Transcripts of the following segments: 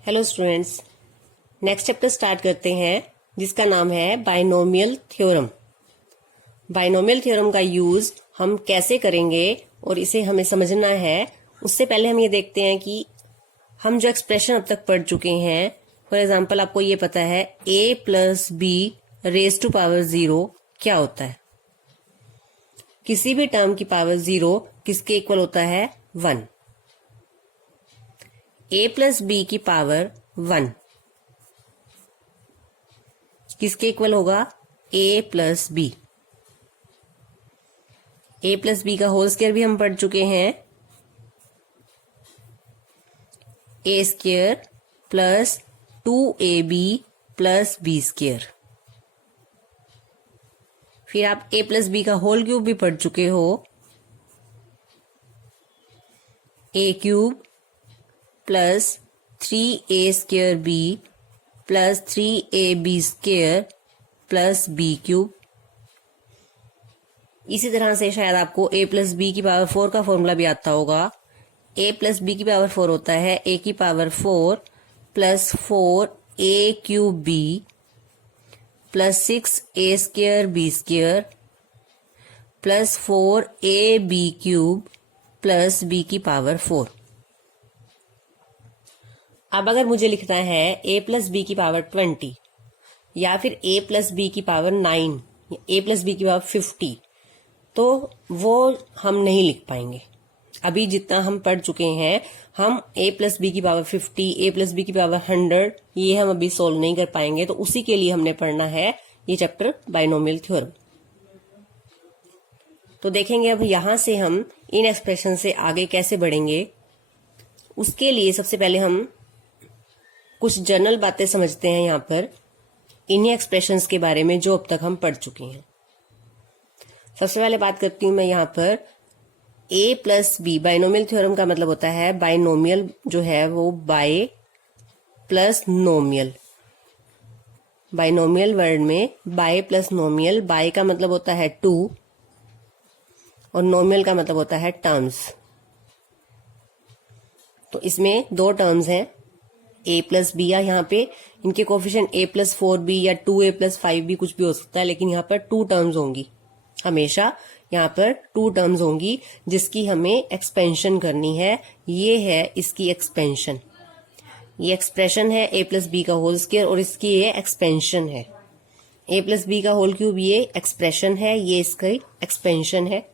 Hello students, next chapter start करते हैं जिसका नाम है बाइनोमियल थ्योरम। बाइनोमियल थ्योरम का यूज हम कैसे करेंगे और इसे हमें समझना है। उससे पहले हम ये देखते हैं कि हम जो एक्सप्रेशन अब तक पढ़ चुके हैं, फॉर एग्जांपल आपको ये पता है a plus B raise to power 0 क्या होता है। किसी भी टर्म की पावर 0 किसके इक्वल होता है? 1। a प्लस बी की पावर 1 किसके इक्वल होगा? a plus B. a plus B का होल स्क्वायर भी हम पढ़ चुके हैं, a square plus 2ab plus B square. फिर आप a प्लस बी का होल क्यूब भी पढ़ चुके हो, a cube plus 3a square B plus 3ab square plus B cube. इसी तरह से शायद आपको a प्लस बी की पावर 4 का फॉर्मूला भी आता होगा। a प्लस बी की पावर 4 होता है a की power 4 plus 4a cube b plus 6a square B square plus 4ab cube plus b की पावर 4। अब अगर मुझे लिखना है a प्लस बी की पावर 20 या फिर a प्लस बी की पावर 9 या a प्लस बी की पावर 50, तो वो हम नहीं लिख पाएंगे। अभी जितना हम पढ़ चुके हैं, हम a प्लस बी की पावर 50, a प्लस बी की पावर 100 ये हम अभी सोल्व नहीं कर पाएंगे। तो उसी के लिए हमने पढ़ना है ये चैप्टर बाइनोमियल थ्योरम। तो देखेंगे अब यहां से हम इन एक्सप्रेशन से आगे कैसे बढ़ेंगे। उसके लिए सबसे पहले हम कुछ जनरल बातें समझते हैं यहाँ पर इन्हीं एक्सप्रेशंस के बारे में जो अब तक हम पढ़ चुके हैं। सबसे पहले बात करती हूं मैं यहाँ पर a plus B. Binomial theorem का मतलब होता है बाइनोमियल जो है वो bi plus nomial. Binomial word में बाय प्लस नोमियल, बाय का मतलब होता है 2 और नोमियल का मतलब होता है टर्म्स। तो इसमें दो टर्म्स हैं a प्लस बी, या यहाँ पे इनके कोफिशिएंट a प्लस 4b या 2a प्लस 5b कुछ भी हो सकता है, लेकिन यहाँ पर 2 टर्म्स होंगी। हमेशा यहाँ पर 2 टर्म्स होंगी जिसकी हमें एक्सपेंशन करनी है। ये है इसकी एक्सपेंशन। ये एक्सप्रेशन है a प्लस बी का होल स्क्वायर और इसकी ये एक्सपेंशन है। a प्लस बी का होल क्यूब ये एक्सप्रेशन है, ये इसकी एक्सपेंशन है।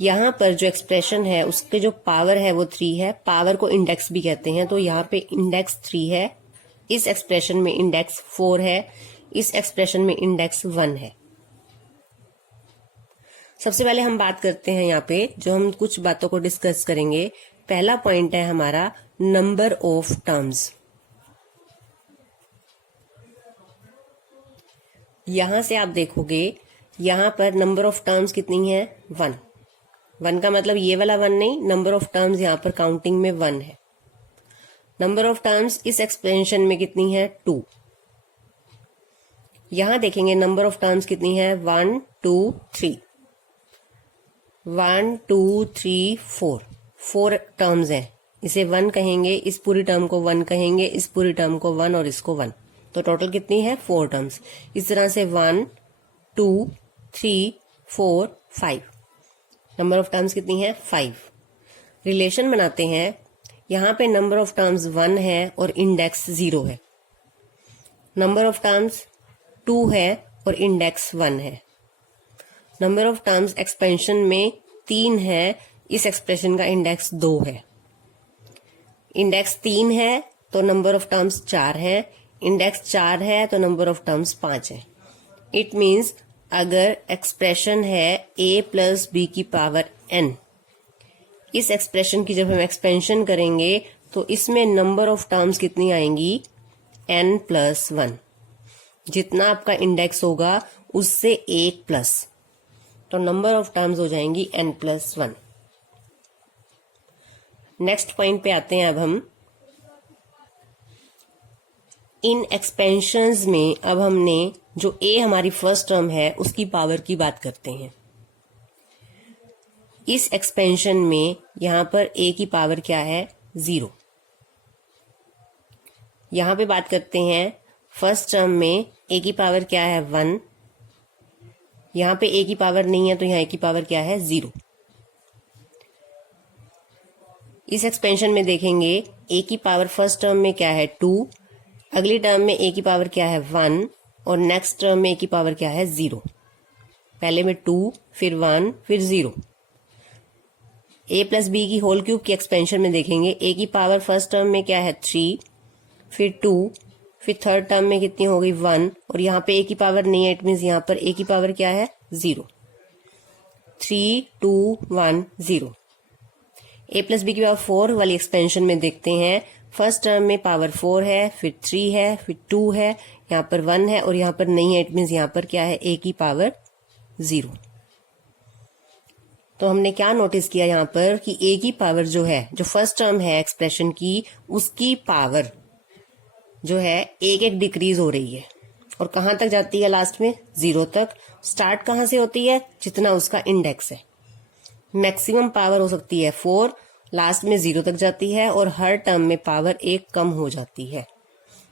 यहाँ पर जो एक्सप्रेशन है उसके जो पावर है वो 3 है। पावर को इंडेक्स भी कहते हैं, तो यहाँ पे इंडेक्स 3 है, इस एक्सप्रेशन में इंडेक्स 4 है, इस एक्सप्रेशन में इंडेक्स 1 है। सबसे पहले हम बात करते हैं यहाँ पे, जो हम कुछ बातों को डिस्कस करेंगे। पहला पॉइंट है हमारा नंबर ऑफ टर्म्स। यहां से आप देखोगे यहाँ पर नंबर ऑफ टर्म्स कितनी है? 1। 1 का मतलब ये वाला 1 नहीं, नंबर ऑफ टर्म्स यहाँ पर काउंटिंग में 1 है। नंबर ऑफ टर्म्स इस एक्सपेंशन में कितनी है? 2। यहां देखेंगे नंबर ऑफ टर्म्स कितनी है? 1 2 3। 1 2 3 4। 4 टर्म्स हैं। इसे 1 कहेंगे, इस पूरी टर्म को 1 कहेंगे, इस पूरी टर्म को 1 और इसको 1। तो टोटल कितनी है? 4 टर्म्स। इस तरह से 1 2 3 4 5। नंबर ऑफ टर्म्स कितनी है? 5। रिलेशन बनाते हैं। यहाँ पे नंबर ऑफ टर्म्स 1 है और इंडेक्स 0 है। नंबर ऑफ टर्म्स 2 है और इंडेक्स 1 है। नंबर ऑफ टर्म्स एक्सपेंशन में 3 है, इस एक्सप्रेशन का इंडेक्स 2 है। इंडेक्स 3 है तो नंबर ऑफ टर्म्स 4 है, इंडेक्स 4 है तो नंबर ऑफ टर्म्स 5 है। इट मीन्स अगर एक्सप्रेशन है a प्लस बी की पावर n, इस एक्सप्रेशन की जब हम एक्सपेंशन करेंगे तो इसमें नंबर ऑफ टर्म्स कितनी आएंगी? n plus 1। जितना आपका इंडेक्स होगा उससे 1 प्लस, तो नंबर ऑफ टर्म्स हो जाएंगी n प्लस 1। नेक्स्ट पॉइंट पे आते हैं अब हम। इन एक्सपेंशंस में अब हमने जो a हमारी फर्स्ट टर्म है उसकी पावर की बात करते हैं। इस एक्सपेंशन में यहां पर a की पावर क्या है? 0। यहां पे बात करते हैं फर्स्ट टर्म में ए की पावर क्या है 1, यहां पे ए की पावर नहीं है तो यहां ए की पावर क्या है 0। इस एक्सपेंशन में देखेंगे ए की पावर फर्स्ट टर्म में क्या है 2, अगली टर्म में ए की पावर क्या है 1 और नेक्स्ट टर्म में ए की पावर क्या है 0। पहले में 2 फिर 1 फिर 0। ए प्लस बी की होल क्यूब की एक्सपेंशन में देखेंगे ए की पावर फर्स्ट टर्म में क्या है 3, फिर 2, फिर थर्ड टर्म में कितनी हो गई 1 और यहाँ पे ए की पावर नहीं है, इट मीन्स यहाँ पर ए की पावर क्या है 0। 3 2 1 0। ए प्लस बी की पावर 4 वाली एक्सपेंशन में देखते हैं फर्स्ट टर्म में पावर 4 है, फिर 3 है, फिर 2 है, यहाँ पर 1 है और यहाँ पर नहीं है, इट मीन्स यहाँ पर क्या है ए की पावर 0। तो हमने क्या नोटिस किया यहाँ पर कि ए की पावर जो है, जो फर्स्ट टर्म है एक्सप्रेशन की, उसकी पावर जो है एक एक डिक्रीज हो रही है और कहां तक जाती है लास्ट में 0 तक। स्टार्ट कहां से होती है, जितना उसका इंडेक्स है। मैक्सिमम पावर हो सकती है 4, लास्ट में 0 तक जाती है और हर टर्म में पावर 1 कम हो जाती है।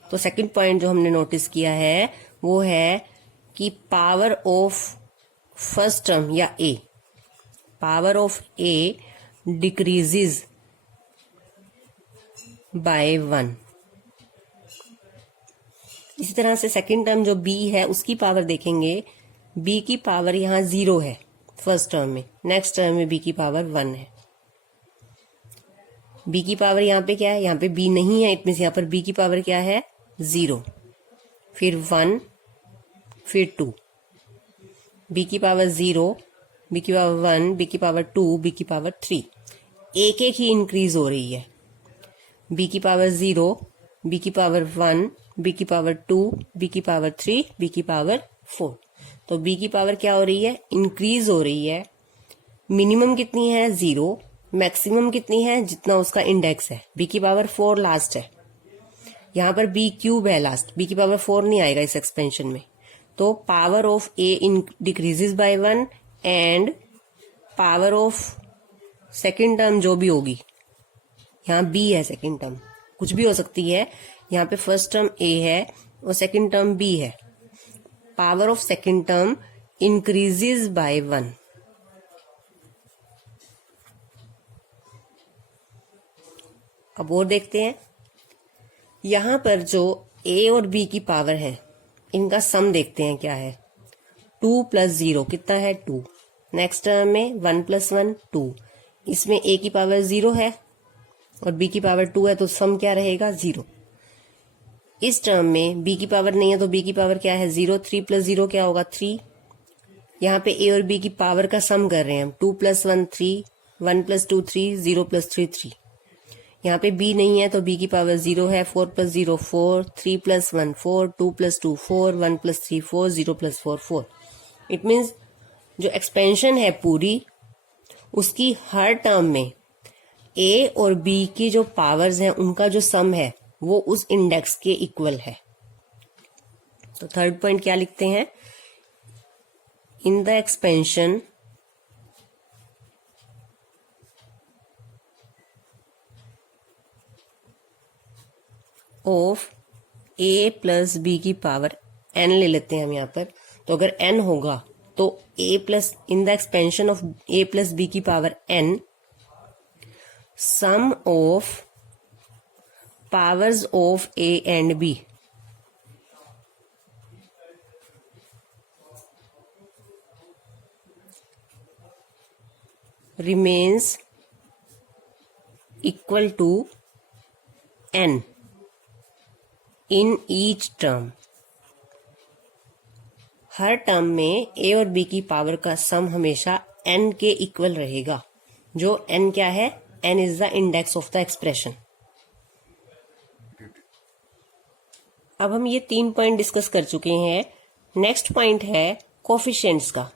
तो सेकंड पॉइंट जो हमने नोटिस किया है वो है कि पावर ऑफ फर्स्ट टर्म या A, power of A decreases by 1। इसी तरह से सेकंड टर्म जो बी है उसकी पावर देखेंगे, बी की पावर यहाँ 0 है फर्स्ट टर्म में, नेक्स्ट टर्म में बी की पावर 1 है। बी की पावर यहाँ पे क्या है, यहाँ पे बी नहीं है, इट मीन्स यहाँ पर बी की पावर क्या है 0, फिर 1 फिर 2। बी की पावर 0, बी की पावर 1, बी की पावर 2, बी की पावर 3, एक एक ही इंक्रीज हो रही है। बी की पावर 0, बी की पावर 1, बी की पावर 2, बी की पावर 3, बी की पावर 4। तो बी की पावर क्या हो रही है, इंक्रीज हो रही है। मिनिमम कितनी है 0, मैक्सिमम कितनी है, जितना उसका इंडेक्स है। बी की पावर 4 लास्ट है, यहाँ पर बी क्यूब है लास्ट, बी की पावर 4 नहीं आएगा इस एक्सपेंशन में। तो power of A decreases by 1 and power of second term जो भी होगी, यहाँ बी है सेकेंड टर्म, कुछ भी हो सकती है, यहाँ पे फर्स्ट टर्म ए है और सेकेंड टर्म बी है। Power of second term increases by 1। अब और देखते हैं, यहां पर जो ए और बी की पावर है इनका सम देखते हैं क्या है। 2 + 0 कितना है 2। नेक्स्ट टर्म में 1 + 1 2, इसमें ए की पावर 0 है और बी की पावर 2 है, तो सम क्या रहेगा 0। इस टर्म में बी की पावर नहीं है तो बी की पावर क्या है 0। 3 + 0 क्या होगा 3। यहाँ पे ए और बी की पावर का सम कर रहे हैं हम। 2 + 1 3, 1 + 2 3, 0 + 3 3। यहाँ पे बी नहीं है तो बी की पावर 0 है। 4 + 0 4, 3 + 1 4, 2 + 2 4, 1 + 3 4, 0 + 4 4। इट मीन्स जो एक्सपेंशन है पूरी, उसकी हर टर्म में ए और बी की जो पावर्स हैं उनका जो सम है वो उस इंडेक्स के इक्वल है। तो थर्ड पॉइंट क्या लिखते हैं, in the expansion of A plus B की पावर n ले लेते हैं हम यहाँ पर। तो अगर n होगा तो a plus, in the expansion of a plus B की power n, sum of powers of A and B remains equal to n in each term। Her term में a और b की पावर का सम हमेशा n के equal रहेगा, जो n क्या है, n is the index of the expression. अब हम ये 3 पॉइंट डिस्कस कर चुके हैं। नेक्स्ट पॉइंट है कोफिशिएंट्स का,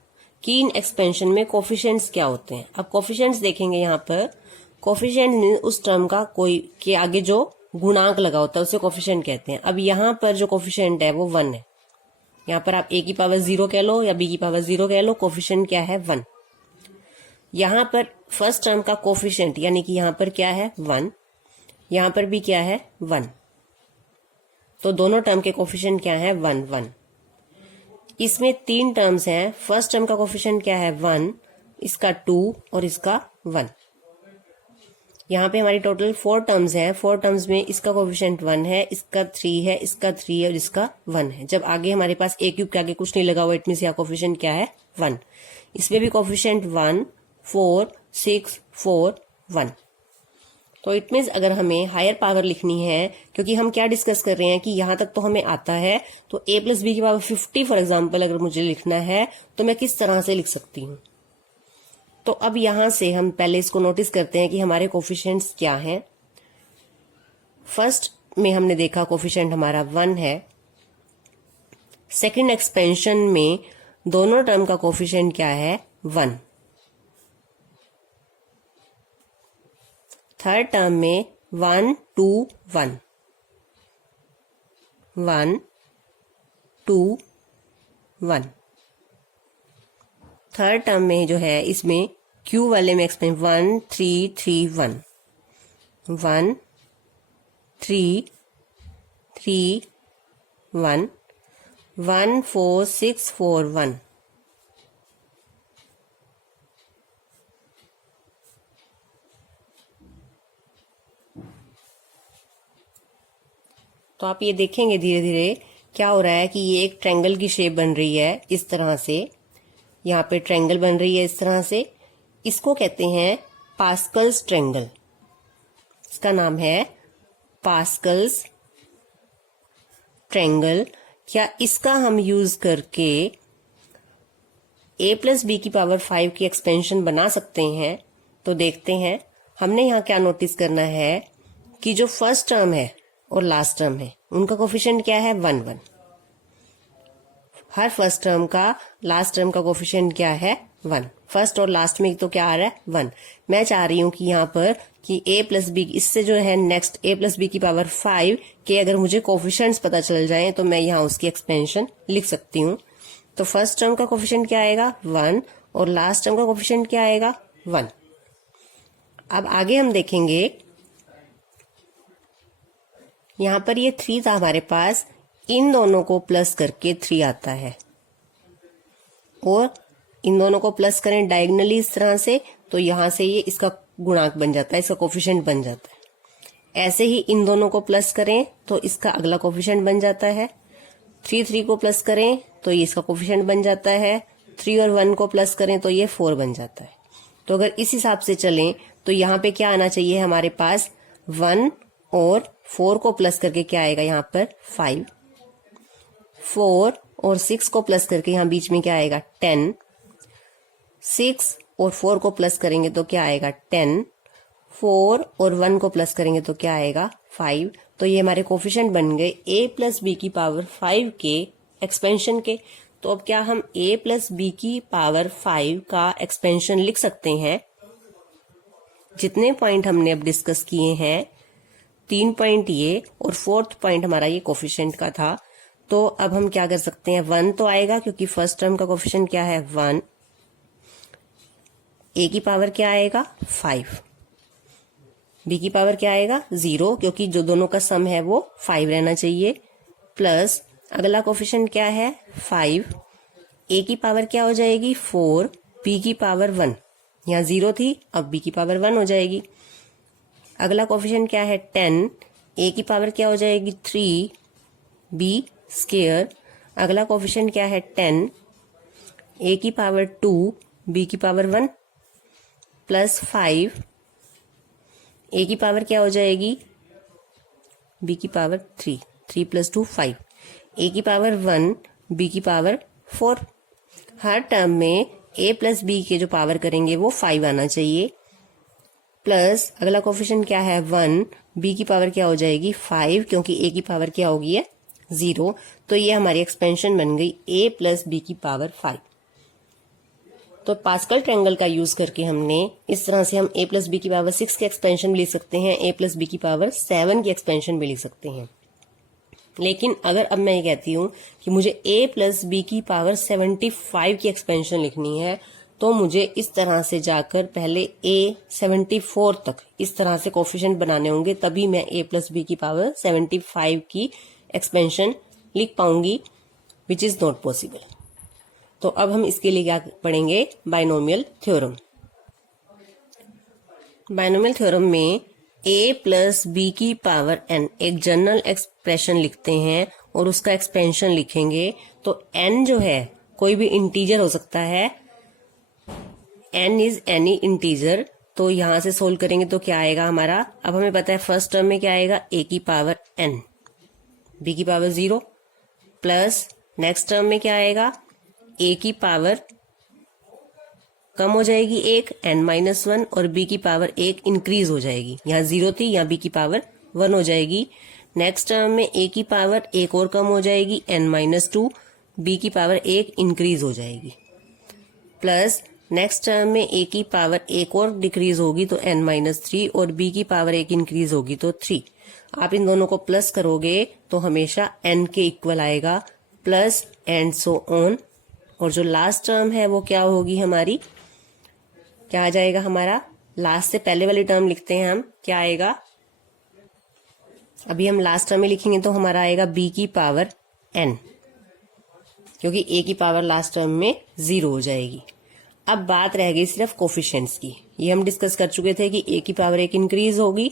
कि इन एक्सपेंशन में कोफिशिएंट्स क्या होते हैं। अब कोफिशिएंट्स देखेंगे यहाँ पर, कोफिशिएंट उस टर्म का कोई के आगे जो गुणांक लगा होता है उसे कोफिशिएंट कहते हैं। अब यहाँ पर जो कोफिशिएंट है वो 1 है। यहाँ पर आप a की पावर 0 कह लो या b की पावर 0 कह लो, कोफिशिएंट क्या है 1। यहाँ पर फर्स्ट टर्म का कोफिशिएंट यानी कि यहाँ पर क्या है 1, यहाँ पर भी क्या है 1। तो दोनों टर्म के कोफिशिएंट क्या है 1 1। इसमें 3 टर्म्स हैं। फर्स्ट टर्म का कोफिशिएंट क्या है 1, इसका 2 और इसका 1। यहाँ पे हमारी टोटल 4 टर्म्स हैं। 4 टर्म्स में इसका कोफिशिएंट 1 है, इसका 3 है, इसका 3 है और इसका 1 है। जब आगे हमारे पास a क्यूब के आगे कुछ नहीं लगा हुआ, इट मींस यहाँ कोफिशिएंट क्या है 1। इसमें भी कोफिशिएंट 1 4 6 4 1। तो इट मीन्स अगर हमें हायर पावर लिखनी है, क्योंकि हम क्या डिस्कस कर रहे हैं कि यहां तक तो हमें आता है, तो a प्लस बी की पावर 50 फॉर एग्जाम्पल अगर मुझे लिखना है तो मैं किस तरह से लिख सकती हूँ। तो अब यहां से हम पहले इसको नोटिस करते हैं कि हमारे कोफिशिएंट्स क्या हैं। फर्स्ट में हमने देखा कोफिशिएंट हमारा 1 है। सेकंड एक्सपेंशन में दोनों टर्म का कोफिशिएंट क्या है 1। थर्ड टर्म में 1 2 1 1 2 1। थर्ड टर्म में जो है इसमें Q वाले में एक्सपेंड 1 3 3 1 1 3 3 1 1 4 6 4 1। तो आप ये देखेंगे धीरे धीरे क्या हो रहा है कि ये एक ट्रायंगल की शेप बन रही है इस तरह से। यहाँ पे ट्रायंगल बन रही है इस तरह से। इसको कहते हैं पास्कल्स ट्रायंगल। इसका नाम है पास्कल्स ट्रायंगल। क्या इसका हम यूज करके a प्लस बी की पावर 5 की एक्सपेंशन बना सकते हैं? तो देखते हैं। हमने यहाँ क्या नोटिस करना है कि जो फर्स्ट टर्म है और लास्ट टर्म है उनका कोफिशिएंट क्या है 1 1। हर फर्स्ट टर्म का लास्ट टर्म का कोफिशिएंट क्या है 1। फर्स्ट और लास्ट में तो क्या आ रहा है 1। मैं चाह रही हूं कि यहाँ पर कि a प्लस बी, इससे जो है नेक्स्ट a प्लस बी की पावर 5 के अगर मुझे कोफिशिएंट्स पता चल जाए तो मैं यहाँ उसकी एक्सपेंशन लिख सकती हूँ। तो फर्स्ट टर्म का कोफिशिएंट क्या आएगा 1 और लास्ट टर्म का कोफिशिएंट क्या आएगा 1। अब आगे हम देखेंगे, यहाँ पर ये 3 था हमारे पास, इन दोनों को प्लस करके 3 आता है और इन दोनों को प्लस करें डायगोनली इस तरह से तो यहां से ये इसका गुणांक बन जाता है, इसका कोफिशिएंट बन जाता है। ऐसे ही इन दोनों को प्लस करें तो इसका अगला कोफिशिएंट बन जाता है। 3 3 को प्लस करें तो ये इसका कोफिशिएंट बन जाता है। 3 और 1 को प्लस करें तो ये 4 बन जाता है। तो अगर इस हिसाब से चलें तो यहाँ पे क्या आना चाहिए हमारे पास 1 और 4 को प्लस करके क्या आएगा यहाँ पर 5। 4 और 6 को प्लस करके यहाँ बीच में क्या आएगा 10। 6 और 4 को प्लस करेंगे तो क्या आएगा 10। 4 और 1 को प्लस करेंगे तो क्या आएगा 5। तो ये हमारे कोफिशिएंट बन गए a प्लस बी की पावर 5 के एक्सपेंशन के। तो अब क्या हम a प्लस बी की पावर 5 का एक्सपेंशन लिख सकते हैं? जितने पॉइंट हमने अब डिस्कस किए हैं, 3 पॉइंट ये और 4th पॉइंट हमारा ये कोफिशिएंट का था। तो अब हम क्या कर सकते हैं, 1 तो आएगा क्योंकि फर्स्ट टर्म का कोफिशिएंट क्या है 1। a की पावर क्या आएगा 5। b की पावर क्या आएगा 0 क्योंकि जो दोनों का सम है वो 5 रहना चाहिए। प्लस अगला कोफिशिएंट क्या है 5। a की पावर क्या हो जाएगी 4। b की पावर 1, यहाँ 0 थी अब b की पावर 1 हो जाएगी। अगला कोफिशिएंट क्या है 10। a की पावर क्या हो जाएगी 3 b स्क्वायर। अगला कोफिशिएंट क्या है 10। a की पावर 2 b की पावर 1 प्लस 5। a की पावर क्या हो जाएगी b की पावर 3। 3 प्लस 2 5। a की पावर 1 b की पावर 4। हर टर्म में a प्लस b के जो पावर करेंगे वो 5 आना चाहिए। प्लस अगला कोफिशिएंट क्या है 1। b की पावर क्या हो जाएगी 5 क्योंकि a की पावर क्या होगी है 0। तो ये हमारी एक्सपेंशन बन गई a प्लस बी की पावर 5। तो पास्कल ट्रायंगल का यूज करके हमने इस तरह से हम a प्लस बी की पावर 6 की एक्सपेंशन भी लिख सकते हैं, a प्लस बी की पावर 7 की एक्सपेंशन भी लिख सकते हैं। लेकिन अगर अब मैं ये कहती हूँ कि मुझे a प्लस बी की पावर 75 की एक्सपेंशन लिखनी है तो मुझे इस तरह से जाकर पहले a 74 तक इस तरह से कोफिशिएंट बनाने होंगे, तभी मैं a प्लस बी की पावर 75 की एक्सपेंशन लिख पाऊंगी, विच इज नॉट पॉसिबल। तो अब हम इसके लिए क्या पढ़ेंगे, बाइनोमियल थ्योरम। बाइनोमियल थ्योरम में a प्लस बी की पावर n एक जनरल एक्सप्रेशन लिखते हैं और उसका एक्सपेंशन लिखेंगे। तो n जो है कोई भी इंटीजर हो सकता है, n इज एनी इंटीजर। तो यहां से सोल्व करेंगे तो क्या आएगा हमारा, अब हमें पता है फर्स्ट टर्म में क्या आएगा, a की पावर n, b की पावर 0, प्लस नेक्स्ट टर्म में क्या आएगा, a की पावर कम हो जाएगी 1 n-1 और b की पावर 1 इंक्रीज हो जाएगी। यहाँ 0 थी, यहाँ b की पावर 1 हो जाएगी। नेक्स्ट टर्म में a की पावर 1 और कम हो जाएगी n-2, b की पावर 1 इंक्रीज हो जाएगी। प्लस नेक्स्ट टर्म में a की पावर 1 और डिक्रीज होगी तो n-3 और b की पावर 1 इंक्रीज होगी तो 3। आप इन दोनों को प्लस करोगे तो हमेशा n के इक्वल आएगा, प्लस एंड सो ऑन। और जो लास्ट टर्म है वो क्या होगी हमारी, क्या आ जाएगा हमारा, लास्ट से पहले वाली टर्म लिखते हैं हम, क्या आएगा, अभी हम लास्ट टर्म में लिखेंगे तो हमारा आएगा b की पावर n, क्योंकि a की पावर लास्ट टर्म में 0 हो जाएगी। अब बात रह गई सिर्फ कोफिशिएंट्स की। ये हम डिस्कस कर चुके थे कि a की पावर 1 इंक्रीज होगी,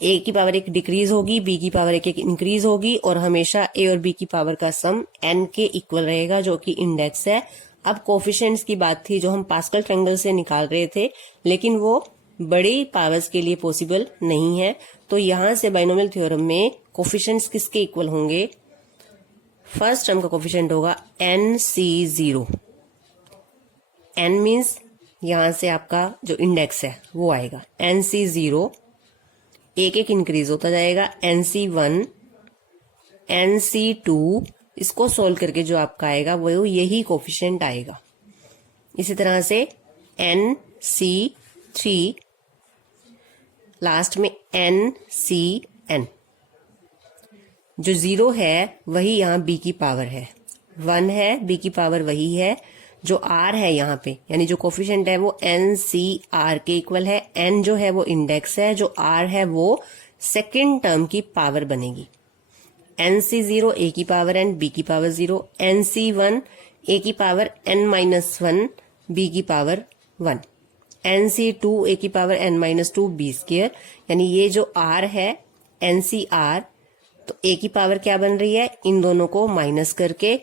a की पावर 1 डिक्रीज होगी, b की पावर 1 इंक्रीज होगी और हमेशा a और b की पावर का सम n के इक्वल रहेगा, जो कि इंडेक्स है। अब कोफिशिएंट्स की बात थी जो हम पास्कल ट्रायंगल से निकाल रहे थे, लेकिन वो बड़ी पावर्स के लिए पॉसिबल नहीं है। तो यहां से बाइनोमियल थ्योरम में कोफिशिएंट्स किसके इक्वल होंगे, फर्स्ट टर्म का कोफिशिएंट होगा NC0। n मीन्स यहां से आपका जो इंडेक्स है वो आएगा NC0, एक एक इंक्रीज होता जाएगा, NC1, NC2, इसको सोल्व करके जो आपका आएगा वो यही कोफिशिएंट आएगा। इसी तरह से NC3, लास्ट में NCN। जो 0 है वही यहाँ b की पावर है, 1 है b की पावर वही है, जो r है यहाँ पे यानी जो कोफिशिएंट है वो NCR के इक्वल है। n जो है वो इंडेक्स है, जो r है वो सेकेंड टर्म की पावर बनेगी। NC0 a की पावर n, b की पावर 0, NC1 a की पावर n-1, b की पावर 1, NC2 a की पावर n-2 b स्क्वायर। यानी ये जो r है NCR, तो a की पावर क्या बन रही है, इन दोनों को माइनस करके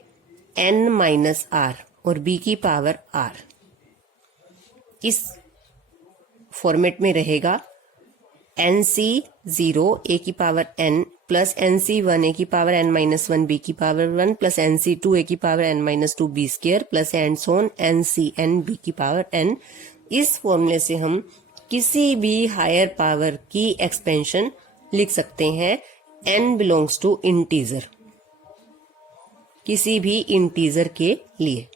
n-r और b की पावर r, इस फॉर्मेट में रहेगा। NC0 a की power n plus NC1 a की पावर n-1 b की पावर 1 प्लस NC2 a की power n-2 b square plus and so on NCN b की पावर n। इस फॉर्मूले से हम किसी भी हायर पावर की एक्सपेंशन लिख सकते हैं n बिलोंग्स टू इंटीजर, किसी भी इंटीजर के लिए।